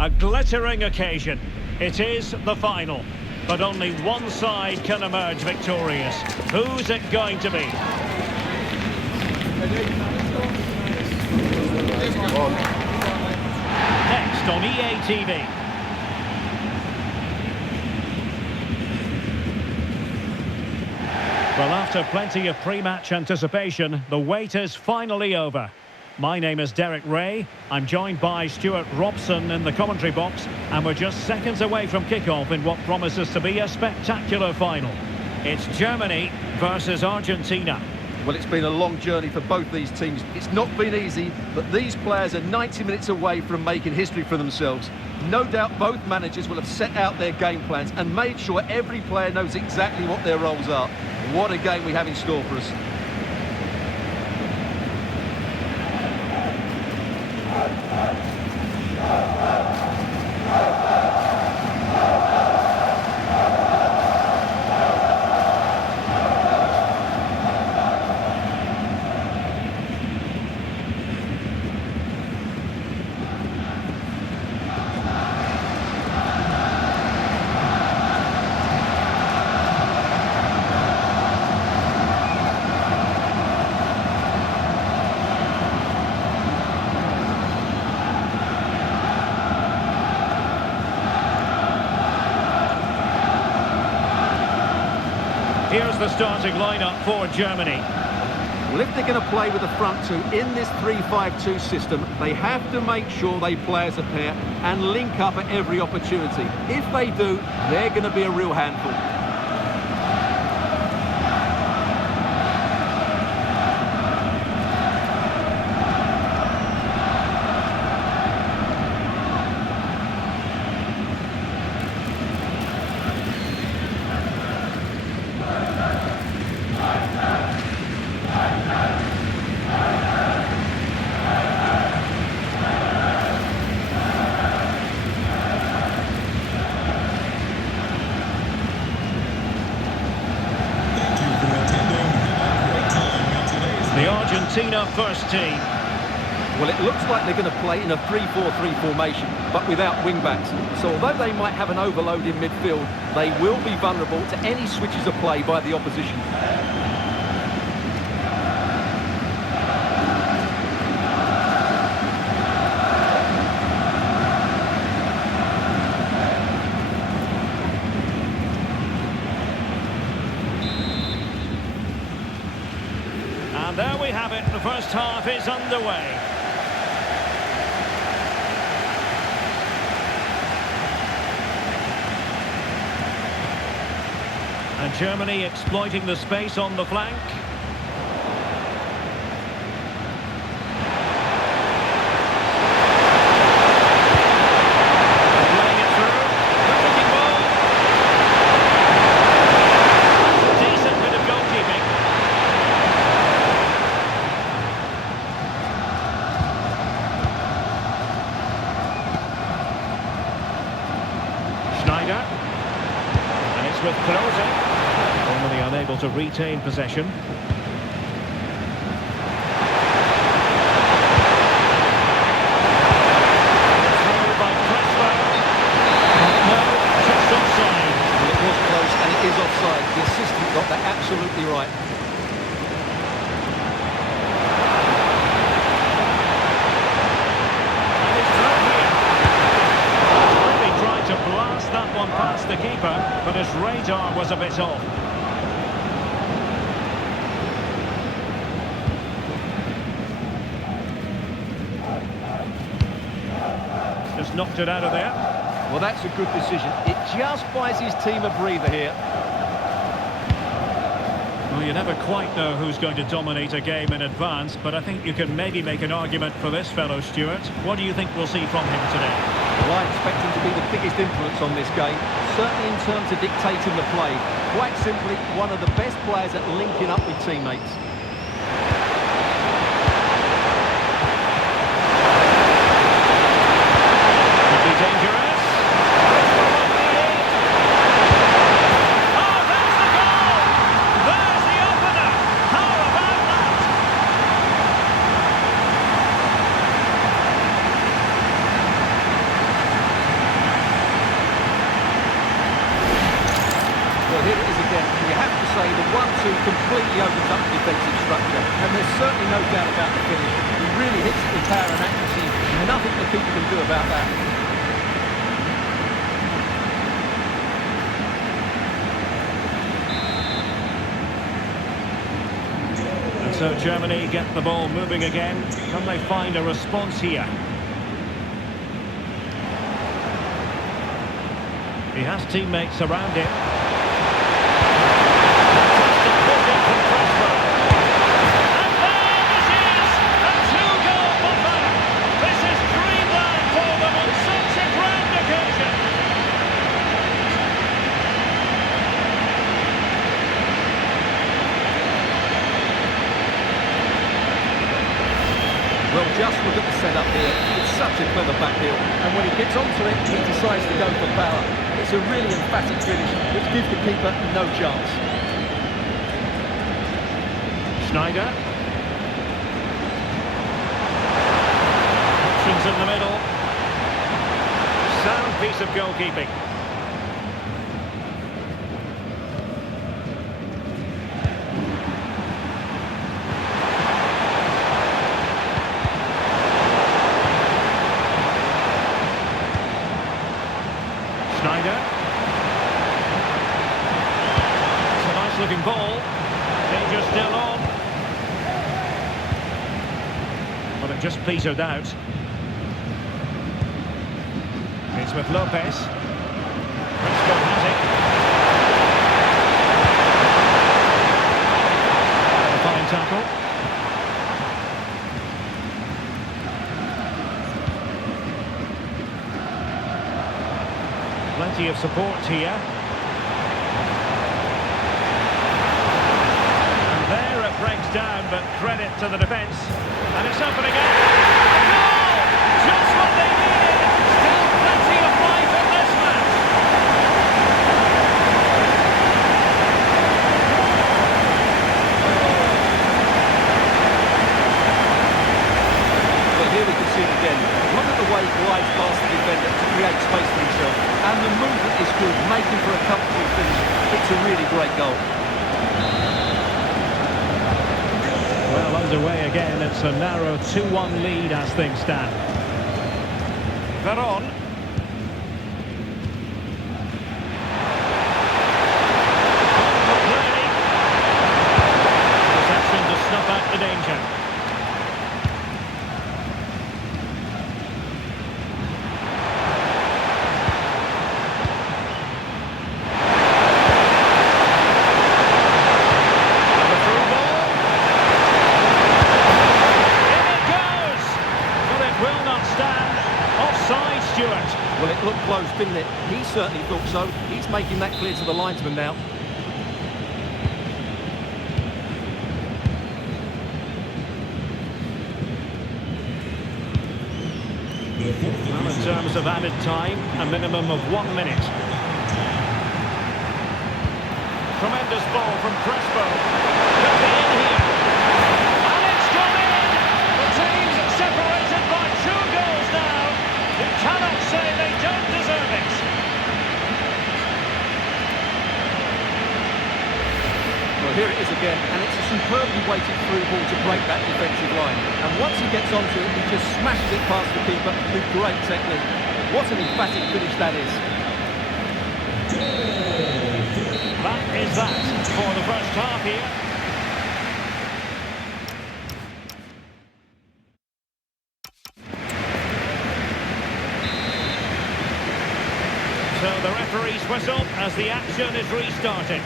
A glittering occasion. It is the final. But only one side can emerge victorious. Who's it going to be? Next on EA TV. Well, after plenty of pre-match anticipation, the wait is finally over. My name is Derek Ray. I'm joined by Stuart Robson in the commentary box, and we're just seconds away from kick-off in what promises to be a spectacular final. It's Germany versus Argentina. Well, it's been a long journey for both these teams. It's not been easy, but these players are 90 minutes away from making history for themselves. No doubt both managers will have set out their game plans and made sure every player knows exactly what their roles are. What a game we have in store for us. Here's the starting lineup for Germany. Well, if they're going to play with the front two in this 3-5-2 system, they have to make sure they play as a pair and link up at every opportunity. If they do, they're going to be a real handful. The Argentina first team. Well, it looks like they're going to play in a 3-4-3 formation, but without wing-backs. So although they might have an overload in midfield, they will be vulnerable to any switches of play by the opposition. And there we have it, the first half is underway. And Germany exploiting the space on the flank. Playing it through, looking ball. Decent bit of goalkeeping. Schneider, and it's with Klose, normally unable to retain possession. Through by Crespo. No, just offside. Well, it was close and it is offside. The assistant got that absolutely right. To blast that one past the keeper, but his radar was a bit off. Just knocked it out of there. Well, that's a good decision. It just buys his team a breather here. Well, you never quite know who's going to dominate a game in advance, but I think you can maybe make an argument for this fellow, Stuart. What do you think we'll see from him today? Well, I expect him to be the biggest influence on this game, certainly in terms of dictating the play. Quite simply, one of the best players at linking up with teammates. Could be dangerous. Oh, there's the goal! There's the opener! How about that? again. You have to say the 1-2 completely opens up the defensive structure, and there's certainly no doubt about the finish. He really hits it with power and accuracy. Nothing the keeper can do about that. And so Germany get the ball moving again. Can they find a response here? He has teammates around him. Fantastic booking from Crespo. And there it is! A two-goal buffer! This is dreamland for them on such a grand occasion! Well, just look at the setup here. It's such a clever back heel, and when he gets onto it, he decides to go for power. It's a really emphatic finish, which gives the keeper no chance. Schneider. Options in the middle. Sound piece of goalkeeping. Schneider. It's a nice looking ball. Danger still on. But it just petered out. It's with Lopez. Crespo has it. A fine tackle. Plenty of support here. And there it breaks down, but credit to the defence. And it's open again. A goal! Just what they needed. Still plenty of life in this match. Well, here we can see it again. Look at the way he glides past the defender to create space for himself. And the movement is good, making for a comfortable finish. It's a really great goal. Well, underway again. It's a narrow 2-1 lead as things stand. Veron. Reception to snuff out the danger. Well, it looked close, didn't it? He certainly thought so. He's making that clear to the linesman now. Well, in terms of added time, a minimum of 1 minute. Tremendous ball from Crespo. Could be in here. And it's gone in! The team's separated by 2 goals now. You cannot say they don't deserve it. Well, here it is again, and it's a superbly weighted through ball to break that defensive line. And once he gets onto it, he just smashes it past the keeper with great technique. What an emphatic finish that is. That is that for the first half here. So the referee's whistle as the action is restarted.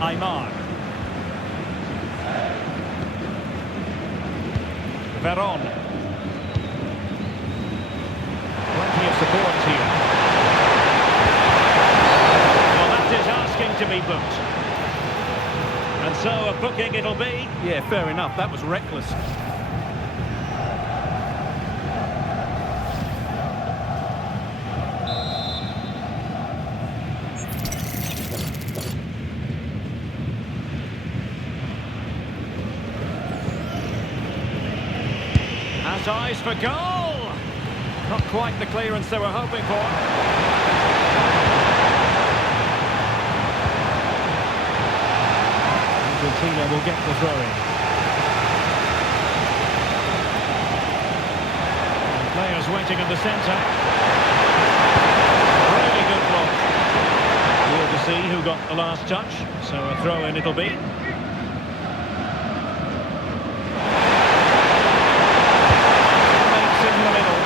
Aymar. Veron. Plenty of support here. Well, that is asking to be booked. And so a booking it'll be. Yeah, fair enough. That was reckless. Has eyes for goal. Not quite the clearance they were hoping for. Argentina will get the throw-in. Players waiting in the centre. Really good block. Here to see who got the last touch. So a throw-in it'll be. Teammates in the middle.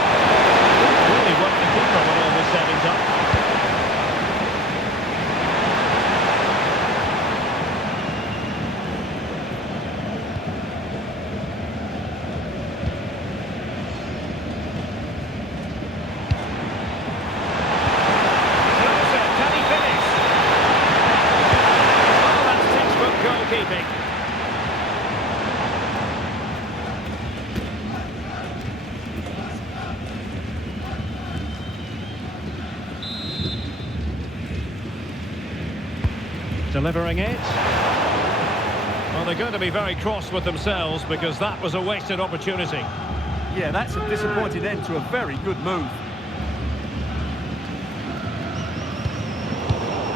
Really worked the keeper when all was said and done. Delivering it. Well, they're going to be very cross with themselves because that was a wasted opportunity. Yeah, that's a disappointing end to a very good move.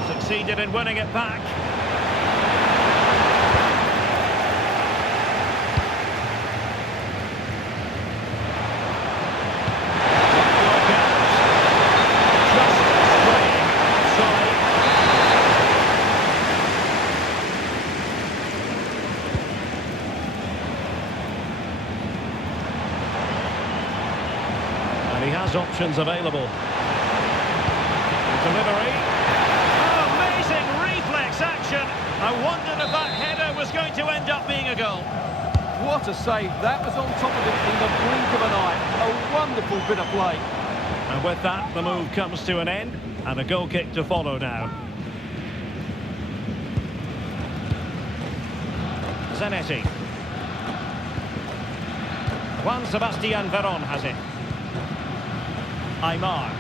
Succeeded in winning it back. He has options available. Delivery. Oh, amazing reflex action. I wondered if that header was going to end up being a goal. What a save. That was on top of it in the blink of an eye. A wonderful bit of play. And with that, the move comes to an end, and a goal kick to follow now. Zanetti. Juan Sebastian Veron has it. Aymar.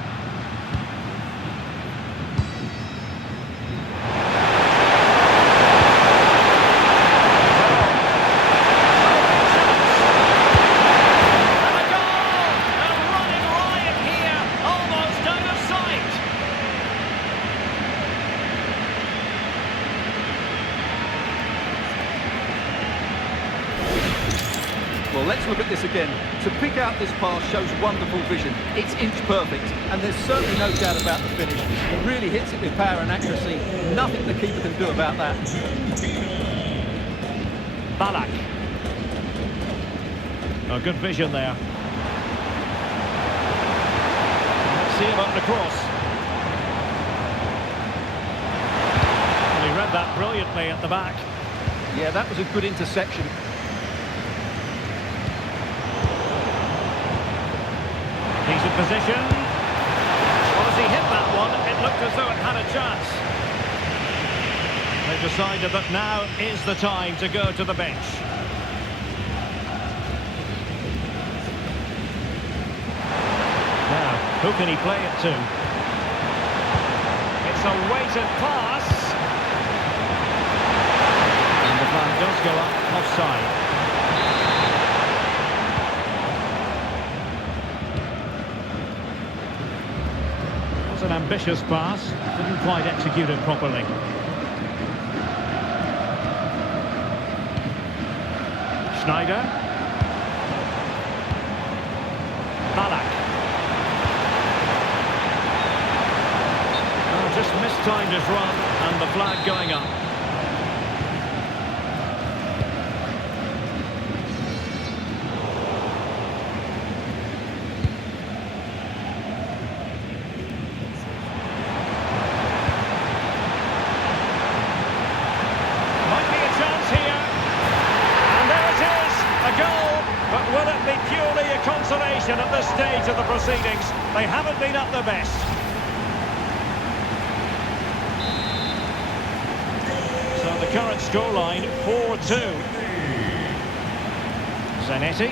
Well, let's look at this again. To pick out this pass shows wonderful vision. It's inch perfect, and there's certainly no doubt about the finish. He really hits it with power and accuracy. Nothing the keeper can do about that. Balak. Oh, good vision there. Let's see about the cross. Well, he read that brilliantly at the back. Yeah, that was a good interception. Decent position. Well, as he hit that one, it looked as though it had a chance. They've decided that now is the time to go to the bench. Now, who can he play it to? It's a weighted pass. And the flag does go up offside. An ambitious pass, didn't quite execute it properly. Schneider. Balak. Oh, just mistimed his run and the flag going up. Will it be purely a consolation at this stage of the proceedings? They haven't been at their best. So the current scoreline, 4-2. Zanetti.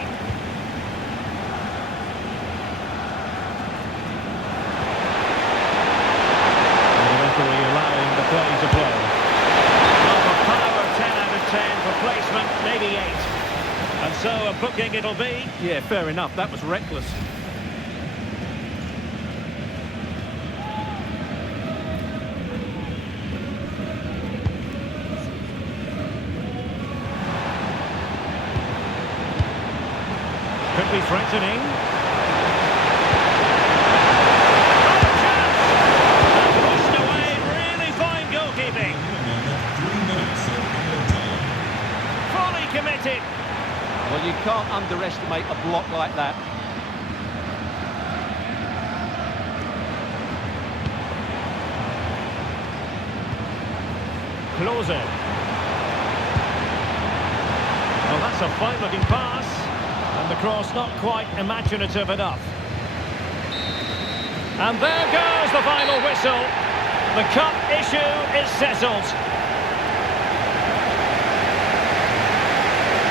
And the referee allowing the play to flow. Well, for power, 10 out of 10. For placement, maybe 8. And so a booking it'll be. Yeah, fair enough. That was reckless. be threatening. Pushed away, really fine goalkeeping. Fully committed. Well, you can't underestimate a block like that. Close it. Well, that's a fine-looking pass. And the cross not quite imaginative enough. And there goes the final whistle. The cup issue is settled.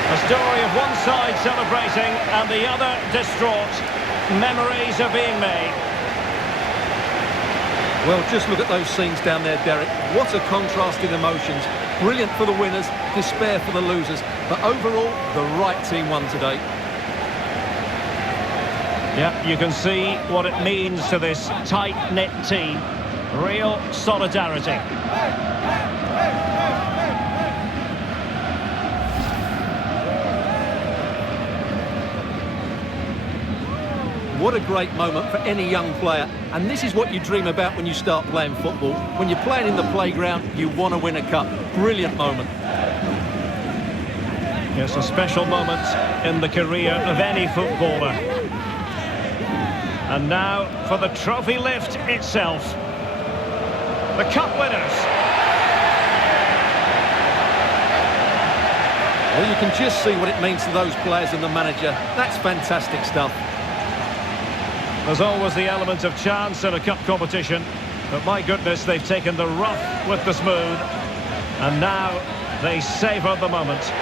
A story of one side celebrating and the other distraught. Memories are being made. Well, just look at those scenes down there, Derek. What a contrast in emotions. Brilliant for the winners, despair for the losers. But overall, the right team won today. Yeah, you can see what it means to this tight-knit team. Real solidarity. What a great moment for any young player. And this is what you dream about when you start playing football. When you're playing in the playground, you want to win a cup. Brilliant moment. It's a special moment in the career of any footballer. And now for the trophy lift itself. The cup winners. Well, you can just see what it means to those players and the manager. That's fantastic stuff. There's always the element of chance in a cup competition, but my goodness, they've taken the rough with the smooth, and now they savour the moment.